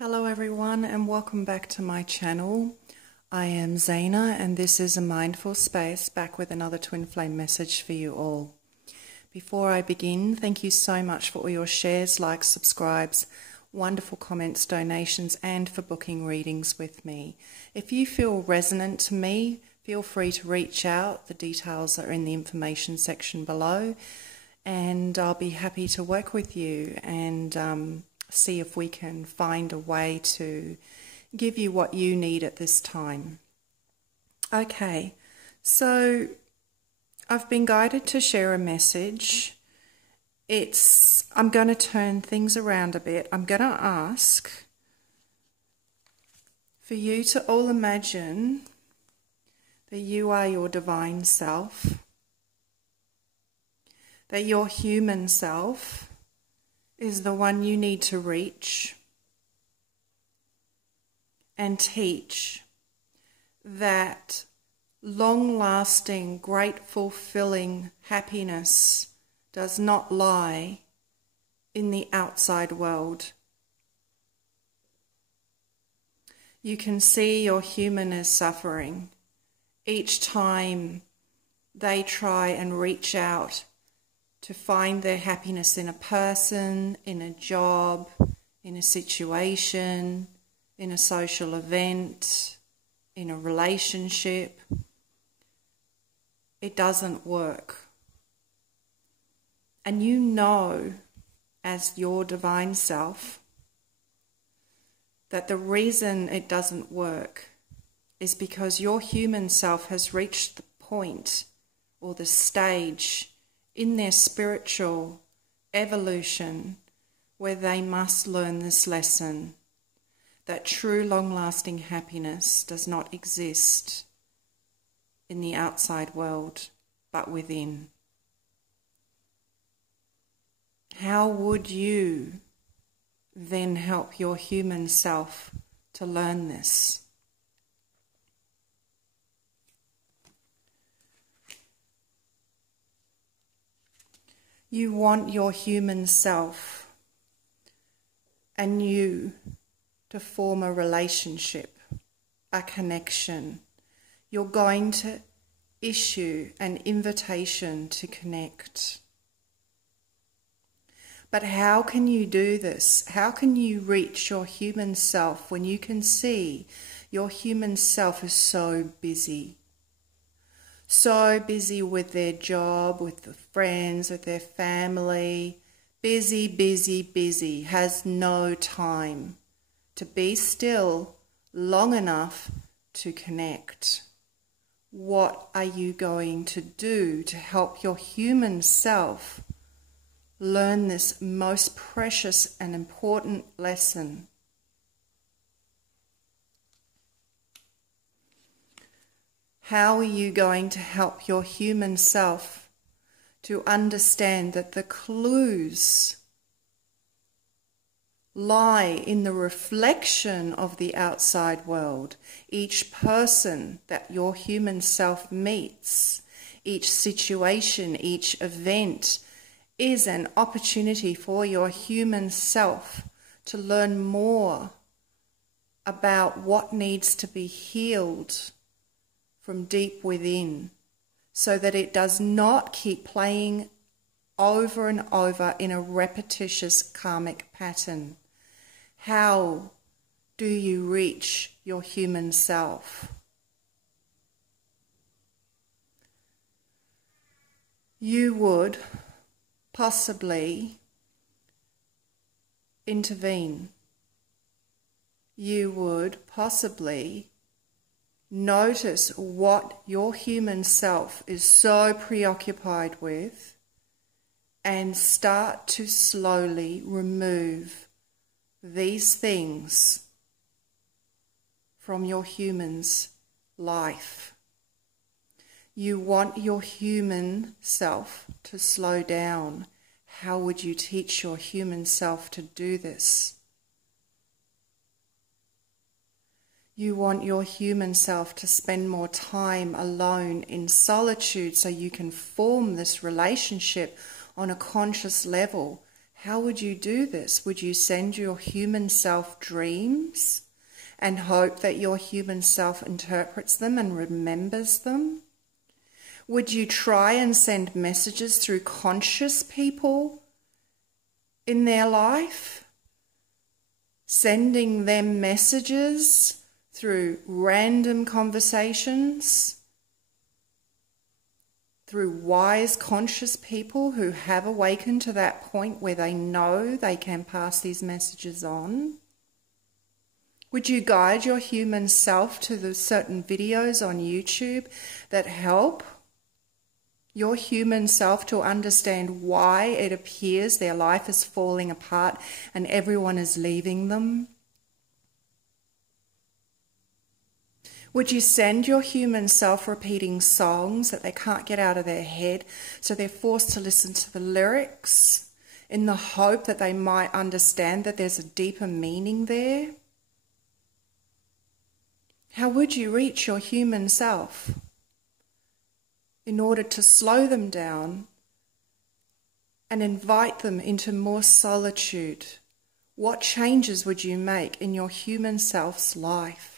Hello everyone and welcome back to my channel. I am Zaina and this is a mindful space back with another twin flame message for you all. Before I begin, thank you so much for all your shares, likes, subscribes, wonderful comments, donations and for booking readings with me. If you feel resonant to me, feel free to reach out. The details are in the information section below and I'll be happy to work with you and see if we can find a way to give you what you need at this time. Okay, so I've been guided to share a message. I'm going to turn things around a bit. I'm going to ask for you to all imagine that you are your divine self, that your human self is the one you need to reach and teach that long-lasting, great, fulfilling happiness does not lie in the outside world. You can see your human is suffering each time they try and reach out to find their happiness in a person, in a job, in a situation, in a social event, in a relationship. It doesn't work. And you know, as your divine self, that the reason it doesn't work is because your human self has reached the point or the stage in their spiritual evolution where they must learn this lesson, that true long-lasting happiness does not exist in the outside world, but within. How would you then help your human self to learn this? You want your human self and you to form a relationship, a connection. You're going to issue an invitation to connect. But how can you do this? How can you reach your human self when you can see your human self is so busy? So busy with their job, with the friends, with their family, busy, busy, busy, has no time to be still long enough to connect. What are you going to do to help your human self learn this most precious and important lesson? How are you going to help your human self to understand that the clues lie in the reflection of the outside world? Each person that your human self meets, each situation, each event is an opportunity for your human self to learn more about what needs to be healed from deep within, so that it does not keep playing over and over in a repetitious karmic pattern. How do you reach your human self? You would possibly intervene. You would possibly notice what your human self is so preoccupied with and start to slowly remove these things from your human's life. You want your human self to slow down. How would you teach your human self to do this? You want your human self to spend more time alone in solitude so you can form this relationship on a conscious level. How would you do this? Would you send your human self dreams and hope that your human self interprets them and remembers them? Would you try and send messages through conscious people in their life? Sending them messages through random conversations, through wise, conscious people who have awakened to that point where they know they can pass these messages on? Would you guide your human self to the certain videos on YouTube that help your human self to understand why it appears their life is falling apart and everyone is leaving them? Would you send your human self repeating songs that they can't get out of their head, so they're forced to listen to the lyrics in the hope that they might understand that there's a deeper meaning there? How would you reach your human self in order to slow them down and invite them into more solitude? What changes would you make in your human self's life?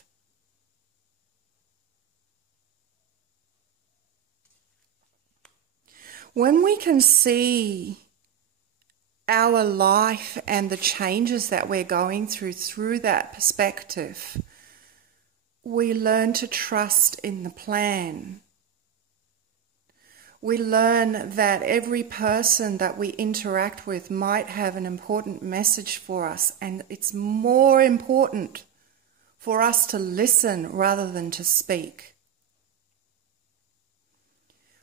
When we can see our life and the changes that we're going through that perspective, we learn to trust in the plan. We learn that every person that we interact with might have an important message for us, and it's more important for us to listen rather than to speak.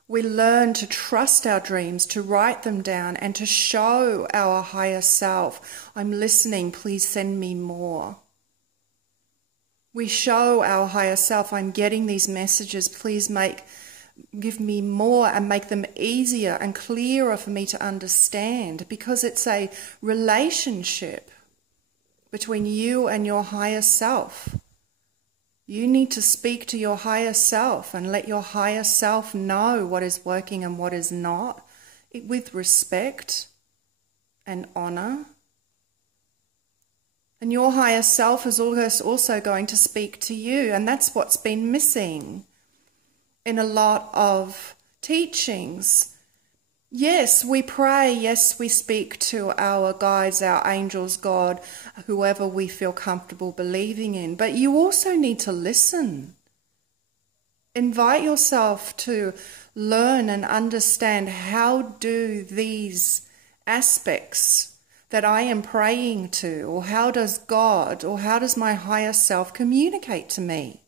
We learn to trust our dreams, to write them down, and to show our higher self, I'm listening, please send me more. We show our higher self, I'm getting these messages, please give me more and make them easier and clearer for me to understand, because it's a relationship between you and your higher self. You need to speak to your higher self and let your higher self know what is working and what is not, with respect and honor. And your higher self is also going to speak to you, and that's what's been missing in a lot of teachings. Yes, we pray, yes, we speak to our guides, our angels, God, whoever we feel comfortable believing in, but you also need to listen. Invite yourself to learn and understand, how do these aspects that I am praying to, or how does God, or how does my higher self communicate to me?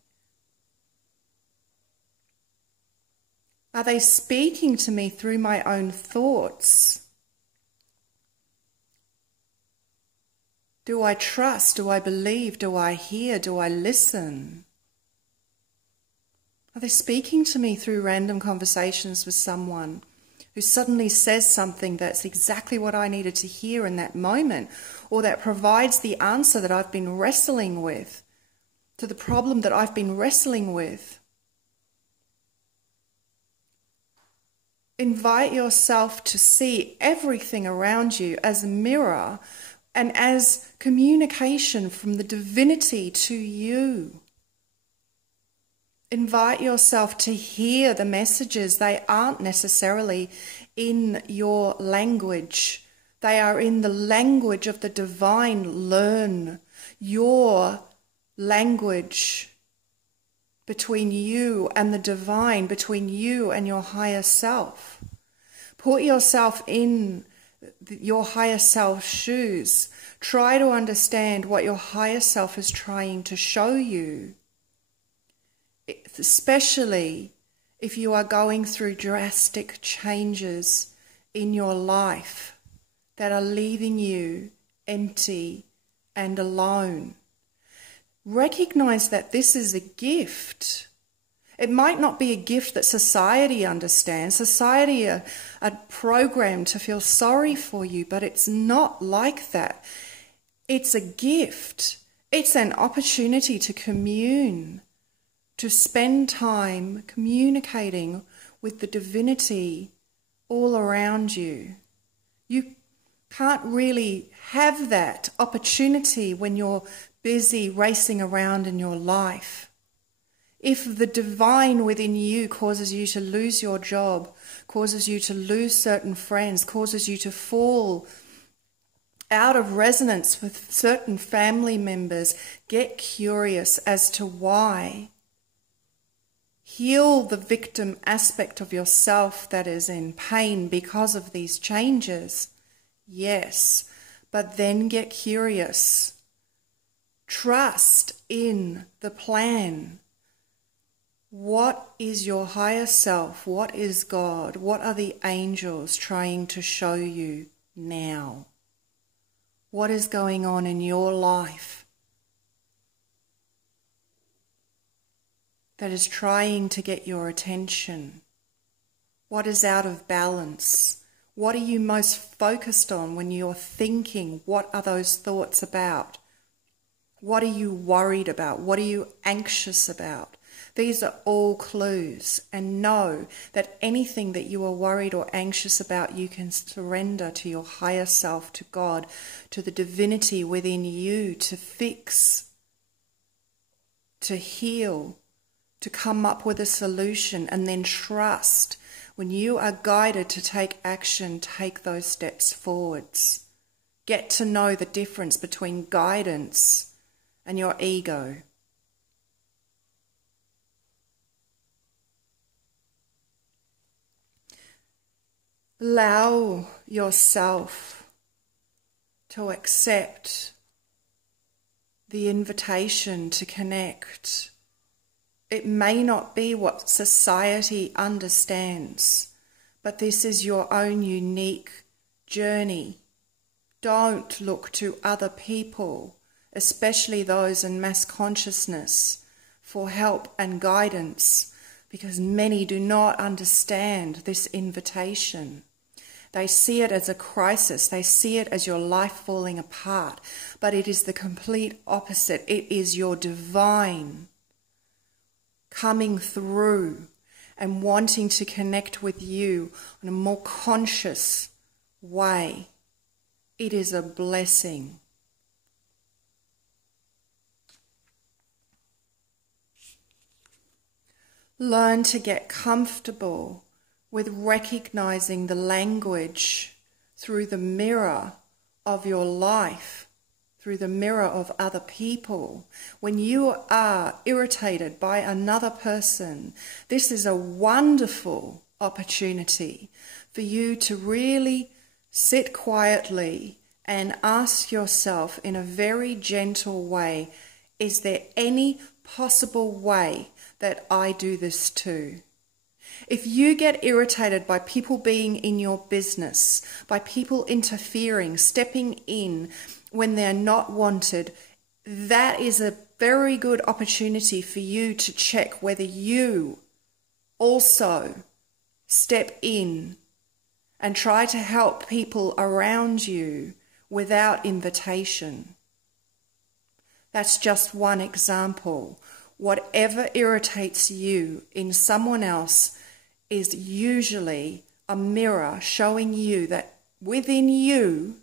Are they speaking to me through my own thoughts? Do I trust? Do I believe? Do I hear? Do I listen? Are they speaking to me through random conversations with someone who suddenly says something that's exactly what I needed to hear in that moment, or that provides the answer that I've been wrestling with, to the problem that I've been wrestling with? Invite yourself to see everything around you as a mirror and as communication from the divinity to you. Invite yourself to hear the messages. They aren't necessarily in your language. They are in the language of the divine. Learn your language between you and the divine, between you and your higher self. Put yourself in your higher self's shoes. Try to understand what your higher self is trying to show you, especially if you are going through drastic changes in your life that are leaving you empty and alone. Recognize that this is a gift. It might not be a gift that society understands. Society are programmed to feel sorry for you, but it's not like that. It's a gift. It's an opportunity to commune, to spend time communicating with the divinity all around you. can't really have that opportunity when you're busy racing around in your life. If the divine within you causes you to lose your job, causes you to lose certain friends, causes you to fall out of resonance with certain family members, get curious as to why. Heal the victim aspect of yourself that is in pain because of these changes. Yes, but then get curious. Trust in the plan. What is your higher self? What is God? What are the angels trying to show you now? What is going on in your life that is trying to get your attention? What is out of balance? What are you most focused on when you're thinking? What are those thoughts about? What are you worried about? What are you anxious about? These are all clues, and know that anything that you are worried or anxious about, you can surrender to your higher self, to God, to the divinity within you to fix, to heal, to come up with a solution, and then trust. When you are guided to take action, take those steps forwards. Get to know the difference between guidance and your ego. Allow yourself to accept the invitation to connect. It may not be what society understands, but this is your own unique journey. Don't look to other people, especially those in mass consciousness, for help and guidance, because many do not understand this invitation. They see it as a crisis. They see it as your life falling apart. But it is the complete opposite. It is your divine coming through and wanting to connect with you in a more conscious way. It is a blessing. Learn to get comfortable with recognizing the language through the mirror of your life, through the mirror of other people. When you are irritated by another person, this is a wonderful opportunity for you to really sit quietly and ask yourself in a very gentle way, is there any possible way that I do this too? If you get irritated by people being in your business, by people interfering, stepping in when they're not wanted, that is a very good opportunity for you to check whether you also step in and try to help people around you without invitation. That's just one example. Whatever irritates you in someone else is usually a mirror showing you that within you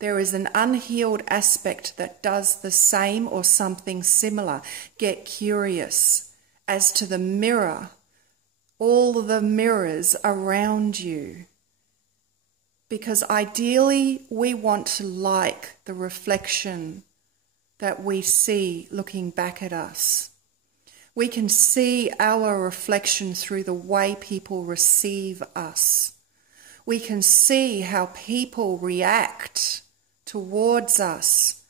there is an unhealed aspect that does the same or something similar. Get curious as to the mirror, all the mirrors around you. Because ideally we want to like the reflection that we see looking back at us. We can see our reflection through the way people receive us. We can see how people react towards us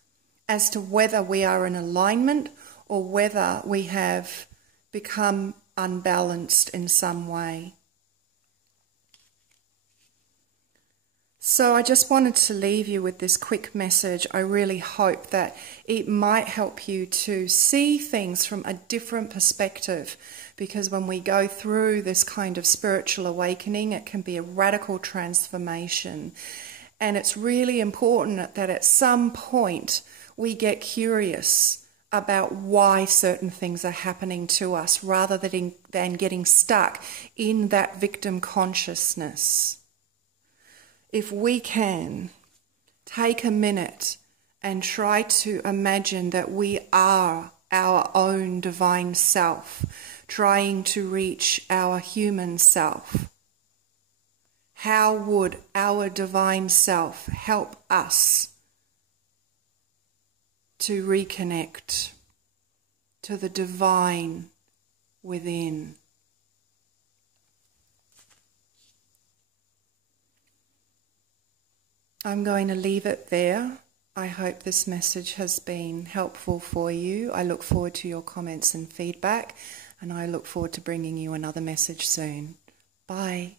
as to whether we are in alignment or whether we have become unbalanced in some way. So I just wanted to leave you with this quick message. I really hope that it might help you to see things from a different perspective, because when we go through this kind of spiritual awakening, it can be a radical transformation. And it's really important that at some point we get curious about why certain things are happening to us, rather than getting stuck in that victim consciousness. if we can take a minute and try to imagine that we are our own divine self, trying to reach our human self, how would our divine self help us to reconnect to the divine within? I'm going to leave it there. I hope this message has been helpful for you. I look forward to your comments and feedback, and I look forward to bringing you another message soon. Bye.